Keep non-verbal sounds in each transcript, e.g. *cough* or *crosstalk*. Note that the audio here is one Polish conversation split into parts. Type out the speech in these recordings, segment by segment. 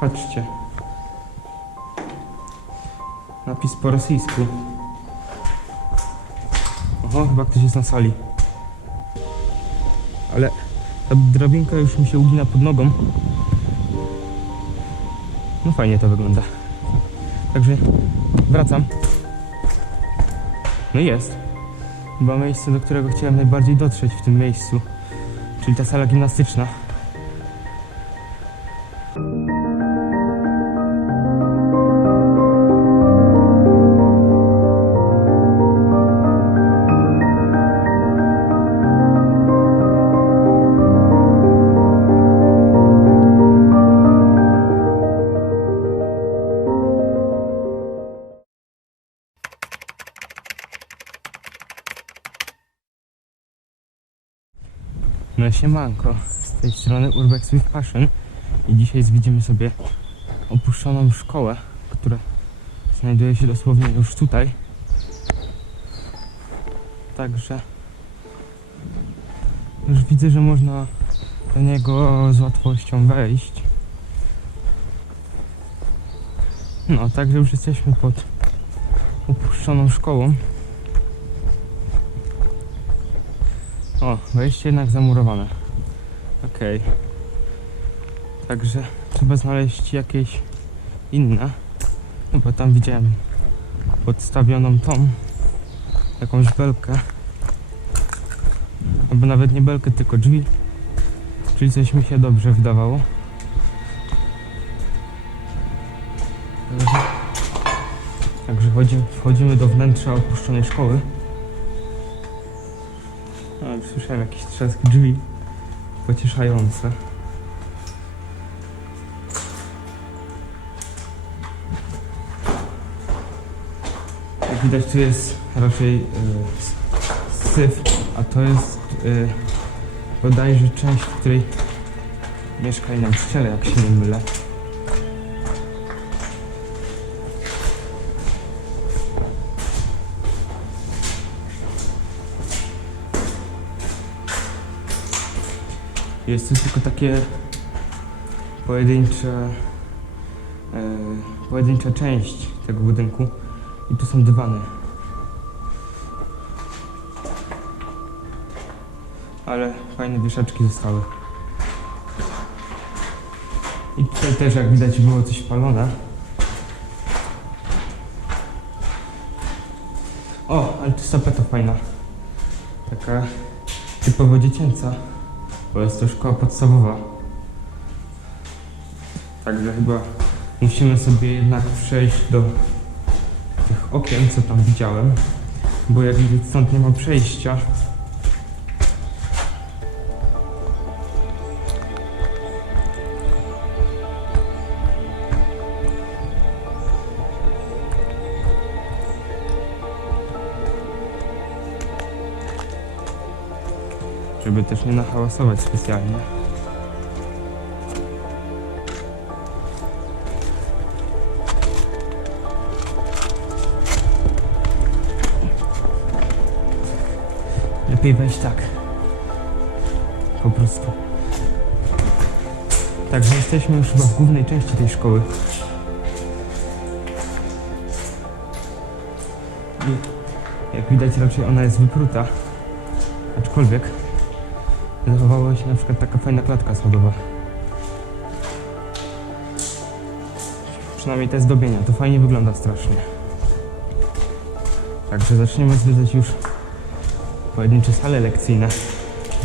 Patrzcie. Napis po rosyjsku. Oho, chyba ktoś jest na sali. Ale ta drabinka już mi się ugina pod nogą. No fajnie to wygląda. Także wracam. No jest. Chyba miejsce, do którego chciałem najbardziej dotrzeć w tym miejscu. Czyli ta sala gimnastyczna. Siemanko, z tej strony Urbex with Passion i dzisiaj zwiedzimy sobie opuszczoną szkołę, która znajduje się dosłownie już tutaj. Także już widzę, że można do niego z łatwością wejść. No, także już jesteśmy pod opuszczoną szkołą. O, wejście jednak zamurowane. Okej. Także trzeba znaleźć jakieś inne. No bo tam widziałem podstawioną tą jakąś belkę. Albo nawet nie belkę, tylko drzwi. Czyli coś mi się dobrze wydawało. Także, także wchodzimy, wchodzimy do wnętrza opuszczonej szkoły. Już słyszałem jakiś trzask drzwi. Pocieszające. Jak widać tu jest raczej y, s- syf, a to jest y, bodajże część, w której mieszkali nauczyciele, jak się nie mylę. Jest tu tylko takie pojedyncze, e, pojedyncza część tego budynku i tu są dywany. Ale fajne wieszaczki zostały. I tutaj też jak widać było coś palone. O, ale tu tapeta fajna. Taka typowo dziecięca. Bo jest to szkoła podstawowa. Także chyba musimy sobie jednak przejść do tych okien, co tam widziałem. Bo jak widać stąd nie ma przejścia. Żeby też nie nahałasować specjalnie. Lepiej wejść tak. Po prostu. Także jesteśmy już chyba w głównej części tej szkoły. I jak widać raczej ona jest wypruta. Aczkolwiek zachowała się na przykład taka fajna klatka schodowa. Przynajmniej te zdobienia, to fajnie wygląda strasznie. Także zaczniemy zwiedzać już pojedyncze sale lekcyjne.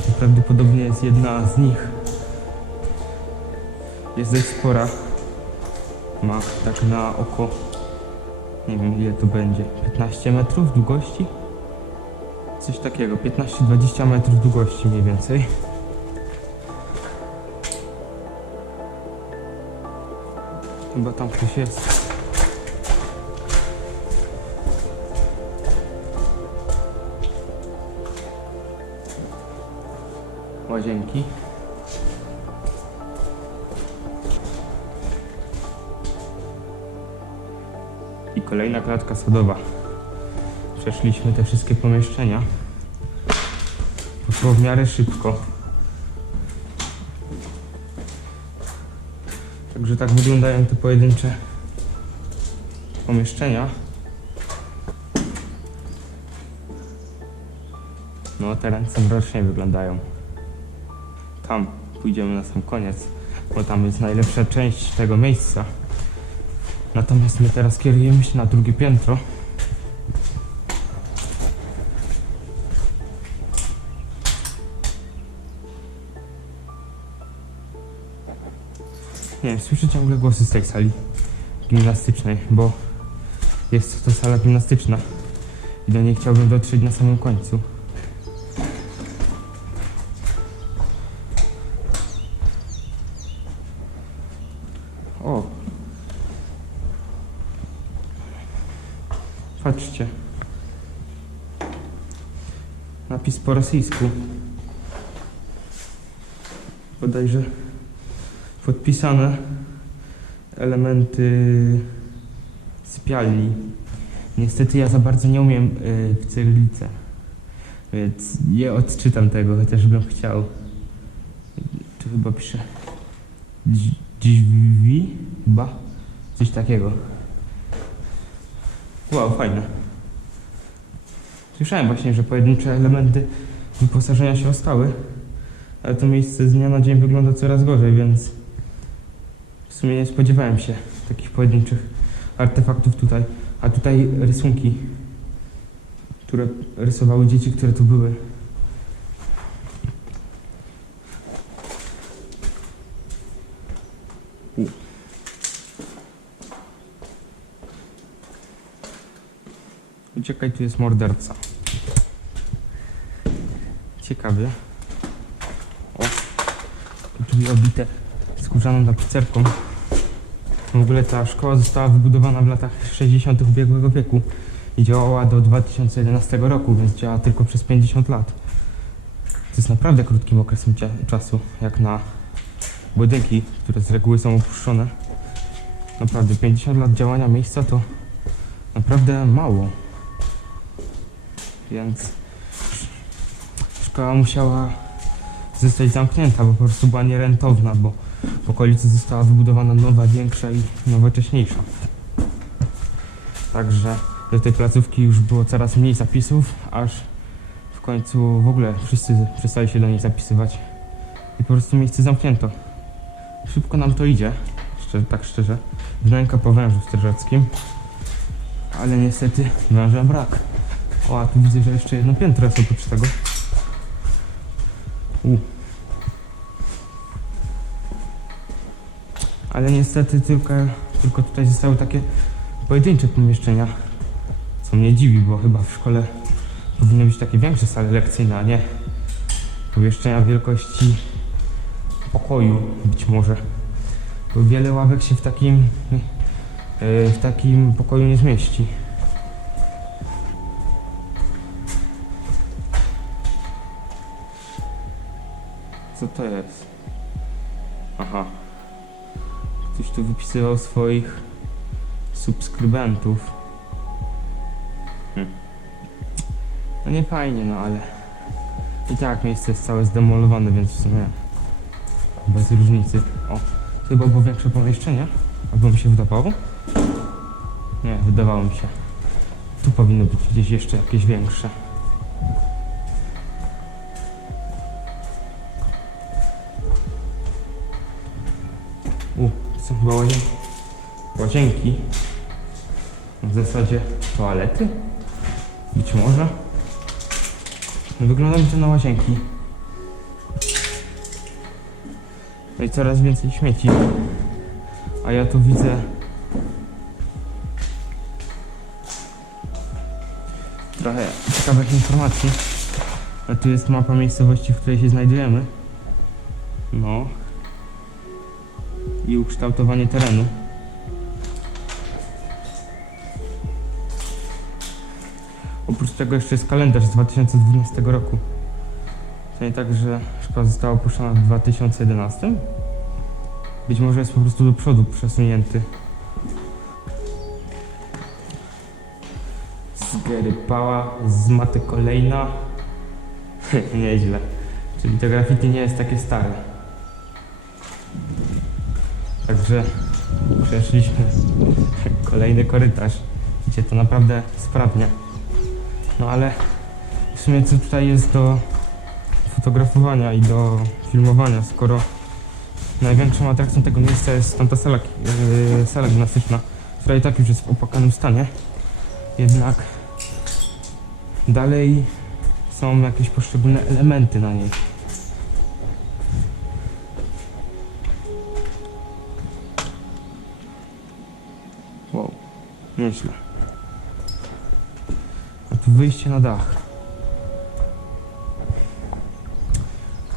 To prawdopodobnie jest jedna z nich. Jest dość spora. Ma tak na oko, nie wiem ile to będzie, 15 metrów długości? Coś takiego, 15-20 metrów długości mniej więcej. Chyba tam ktoś jest. Łazienki. I kolejna klatka schodowa. Przeszliśmy te wszystkie pomieszczenia. Poszło w miarę szybko. Także tak wyglądają te pojedyncze pomieszczenia. No te ręce mrocznie wyglądają. Tam pójdziemy na sam koniec, bo tam jest najlepsza część tego miejsca. Natomiast my teraz kierujemy się na drugie piętro. Nie wiem, słyszę ciągle głosy z tej sali gimnastycznej, bo jest to sala gimnastyczna i do niej chciałbym dotrzeć na samym końcu. O! Patrzcie. Napis po rosyjsku. Bodajże podpisane elementy sypialni. Niestety ja za bardzo nie umiem y, w cyrylice, więc nie odczytam tego, chociaż bym chciał. Tu chyba pisze dź- drzwi, ba, coś takiego. Wow, fajne. Słyszałem właśnie, że pojedyncze elementy wyposażenia się ostały, ale to miejsce z dnia na dzień wygląda coraz gorzej, więc w sumie nie spodziewałem się takich pojedynczych artefaktów tutaj. A tutaj rysunki, które rysowały dzieci, które tu były. Uciekaj, tu jest morderca. Ciekawie. O, drzwi obite skórzaną tapicerką. W ogóle ta szkoła została wybudowana w latach 60. ubiegłego wieku i działała do 2011 roku, więc działa tylko przez 50 lat. To jest naprawdę krótkim okresem czasu, jak na budynki, które z reguły są opuszczone. Naprawdę 50 lat działania miejsca to naprawdę mało. Więc szkoła musiała zostać zamknięta, bo po prostu była nierentowna, bo w okolicy została wybudowana nowa, większa i nowocześniejsza. Także do tej placówki już było coraz mniej zapisów, aż w końcu w ogóle wszyscy przestali się do niej zapisywać i po prostu miejsce zamknięto. Szybko nam to idzie, szczerze, tak szczerze. Wnęka po wężu strażackim, ale niestety węża brak. O, a tu widzę, że jeszcze jedno piętro jest oprócz tego. U. Ale niestety tylko, tylko tutaj zostały takie pojedyncze pomieszczenia, co mnie dziwi, bo chyba w szkole powinny być takie większe sale lekcyjne, a nie pomieszczenia wielkości pokoju być może. Bo wiele ławek się w takim, yy, w takim pokoju nie zmieści. Co to jest? Aha. Ktoś tu wypisywał swoich subskrybentów. Hm. No nie fajnie, no ale i tak miejsce jest całe zdemolowane, więc w sumie bez różnicy. O, to chyba było większe pomieszczenie? Albo mi się wydawało? Nie, wydawało mi się. Tu powinno być gdzieś jeszcze jakieś większe. U, są chyba łazien... łazienki. W zasadzie toalety? Być może. No, Wygląda mi to na łazienki. No i coraz więcej śmieci. A ja tu widzę... Trochę ciekawych informacji. A tu jest mapa miejscowości, w której się znajdujemy. No. I ukształtowanie terenu. Oprócz tego jeszcze jest kalendarz z 2012 roku. To nie tak, że szkoła została opuszczona w 2011? Być może jest po prostu do przodu przesunięty. Z Gary Pała, z Maty Kolejna. *laughs* Nieźle. Czyli to graffiti nie jest takie stare. Także przeszliśmy *laughs* kolejny korytarz. Idzie to naprawdę sprawnie. No ale w sumie co tutaj jest do fotografowania i do filmowania, skoro największą atrakcją tego miejsca jest tamta sala, yy, sala gimnastyczna, która i tak już jest w opłakanym stanie. Jednak dalej są jakieś poszczególne elementy na niej. Nieźle. A tu wyjście na dach.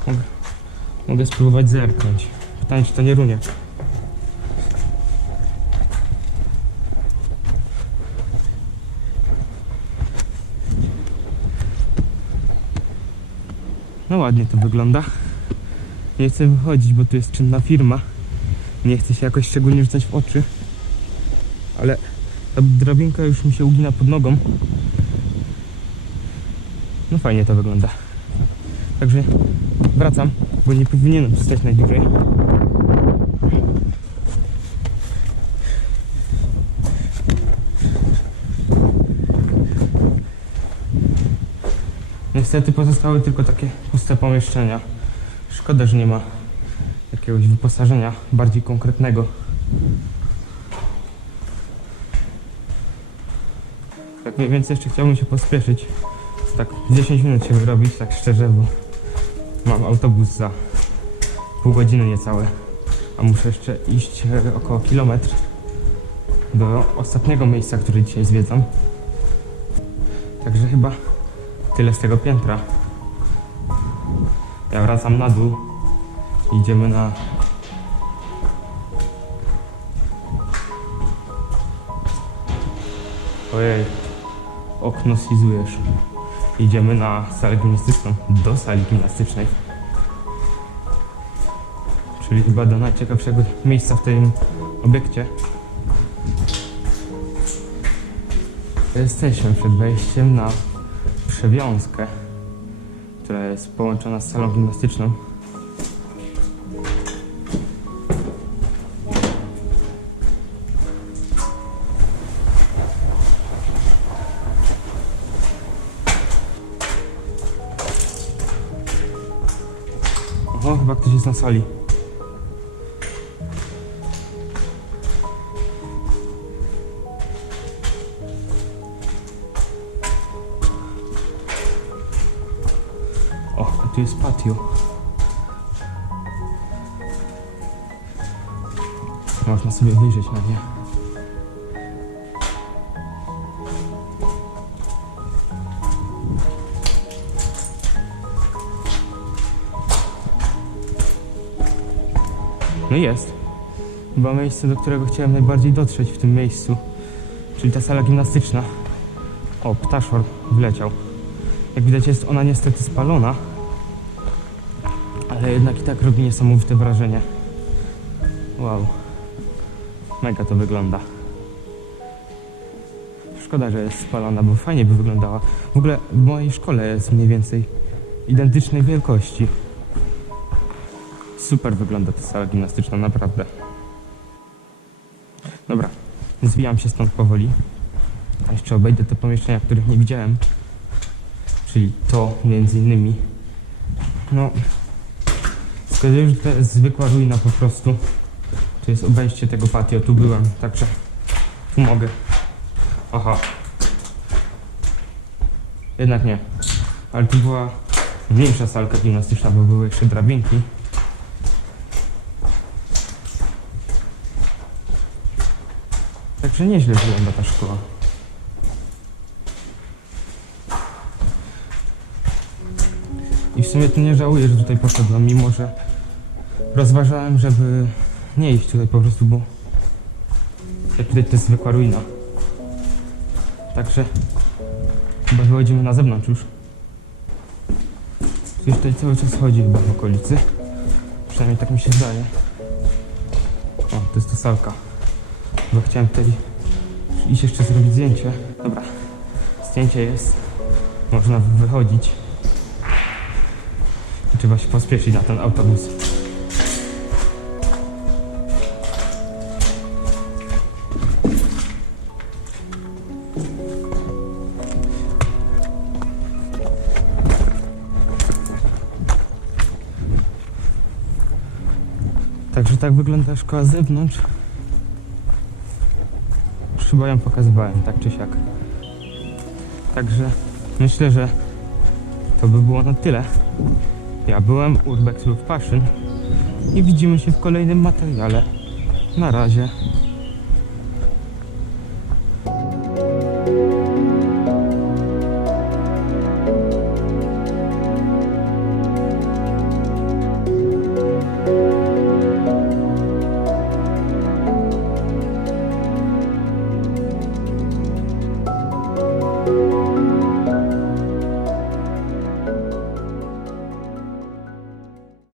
Mogę, mogę spróbować zerknąć. Pytanie, czy to nie runie. No ładnie to wygląda. Nie chcę wychodzić, bo tu jest czynna firma. Nie chcę się jakoś szczególnie rzucać w oczy. Ale ta drabinka już mi się ugina pod nogą. No fajnie to wygląda. Także wracam, bo nie powinienem tu stać najdłużej. Niestety pozostały tylko takie puste pomieszczenia. Szkoda, że nie ma jakiegoś wyposażenia bardziej konkretnego. Tak mniej więcej jeszcze chciałbym się pospieszyć. Tak 10 minut się wyrobić, tak szczerze, bo mam autobus za pół godziny niecałe. A muszę jeszcze iść e, około kilometr do ostatniego miejsca, które dzisiaj zwiedzam. Także chyba tyle z tego piętra. Ja wracam na dół. Idziemy na Ojej, okno sizujesz. Idziemy na salę gimnastyczną, do sali gimnastycznej. Czyli chyba do najciekawszego miejsca w tym obiekcie. Jesteśmy przed wejściem na przewiązkę, która jest połączona z salą gimnastyczną. Na sali. O, a tu jest patio. Można sobie wyjrzeć na nie. Jest. Chyba miejsce, do którego chciałem najbardziej dotrzeć w tym miejscu. Czyli ta sala gimnastyczna. O, ptaszor wleciał. Jak widać jest ona niestety spalona. Ale jednak i tak robi niesamowite wrażenie. Wow. Mega to wygląda. Szkoda, że jest spalona, bo fajnie by wyglądała. W ogóle w mojej szkole jest mniej więcej identycznej wielkości. Super wygląda ta sala gimnastyczna, naprawdę. Dobra, zwijam się stąd powoli. A jeszcze obejdę te pomieszczenia, których nie widziałem. Czyli to między innymi. No, wskazuje, że to jest zwykła ruina po prostu. To jest obejście tego patio, tu byłem, także tu mogę. Aha. Jednak nie. Ale tu była większa salka gimnastyczna, bo były jeszcze drabinki. Także nieźle wygląda ta szkoła. I w sumie to nie żałuję, że tutaj poszedłem, mimo że rozważałem, żeby nie iść tutaj po prostu, bo jak to jest zwykła ruina. Także chyba wychodzimy na zewnątrz już. Ktoś tutaj cały czas chodzi chyba w okolicy. Przynajmniej tak mi się zdaje. O, to jest ta salka bo chciałem tutaj iść jeszcze zrobić zdjęcie. Dobra, zdjęcie jest, można wychodzić. Trzeba się pospieszyć na ten autobus. Także tak wygląda szkoła z zewnątrz. Już chyba ją pokazywałem, tak czy siak. Także myślę, że to by było na tyle. Ja byłem Urbex lub Passion i widzimy się w kolejnym materiale. Na razie.